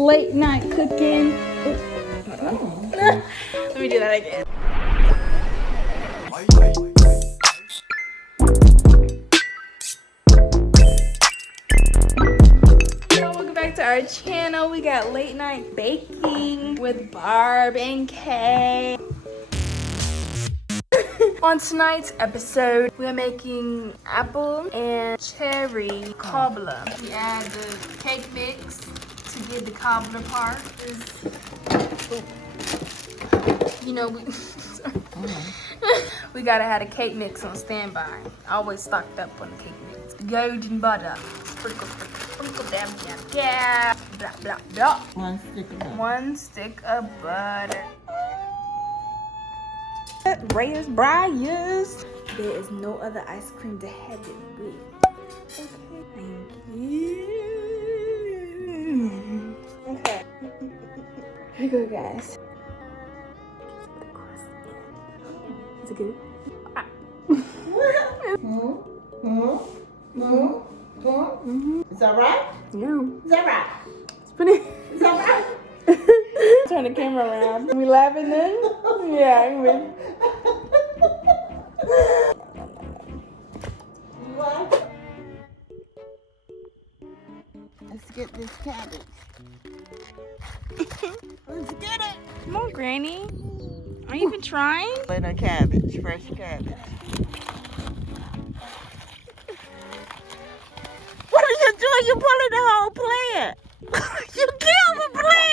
late night cooking. Let me do that again. Welcome back to our channel. We got late night baking with Barb and Kay. On tonight's episode, we are making apple and cherry cobbler. We add the cake mix to get the cobbler part. You know, we gotta have a cake mix on standby. Always stocked up on the cake mix. Golden butter. Sprinkle, sprinkle, sprinkle, dab, dab, dab. Blah, blah, blah. One stick of butter. Reyes Briars. There is no other ice cream to have it with. Okay, thank you. Okay. Here we go, guys. Is it good? Is that right? Yeah. Is that right? It's pretty. Is that right? Turn the camera around. We laughing then? Yeah, we. What? Let's get this cabbage. Let's get it. Come on, Granny. Are you even trying? Little cabbage, fresh cabbage. What are you doing? You're pulling the whole plant. You killed the plant.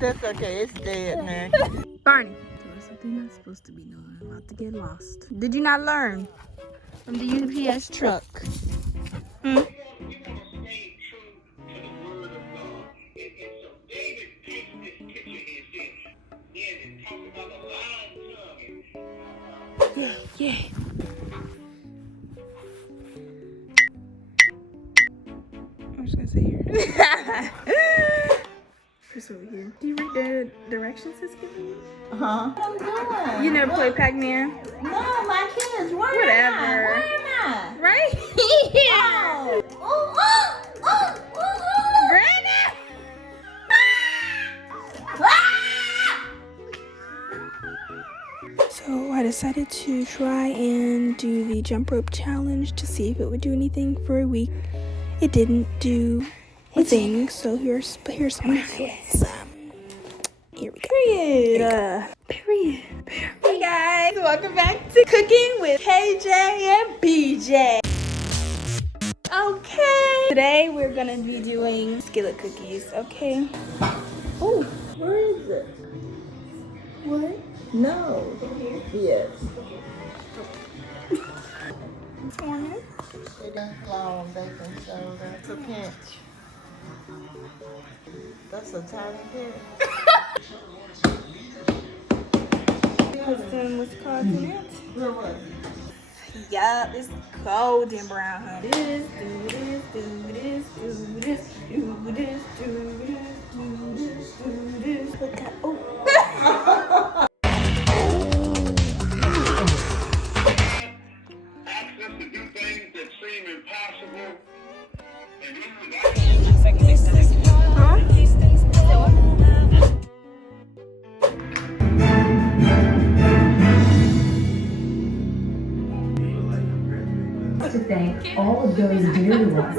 That's okay. It's dead now. Barney. There's something not supposed to be doing. I'm about to get lost. Did you not learn from the UPS truck? Hmm? Yeah. I'm just gonna sit here. Just over here. Do you read the directions it's giving you? What I'm doing? You never played Pac-Man? No, my kids. Where Whatever. am I? Right here. Brandon! So I decided to try and do the jump rope challenge to see if it would do anything for a week. It didn't do a thing, so here's some highlights. Here we go. Period. Hey guys, welcome back to Cooking with KJ and BJ. Okay. Today we're gonna be doing skillet cookies, okay? Oh, where is it? What? No. Yes. Morning. They done flour and baking soda. It's a pinch. That's a tiny bit. Then what's causing it? Where was it? Yup, it's golden brown, honey. Do this. Look at, oh. Access to do things that seem impossible. And to thank all of those dear to us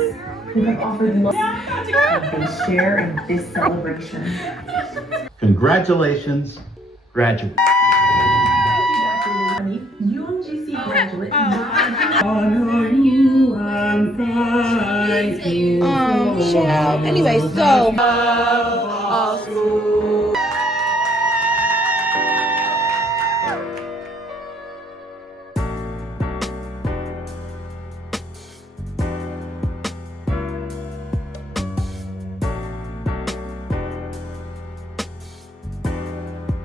who have offered love as they share in this celebration. Congratulations, graduate. UMGC graduate. Child. Anyway, so.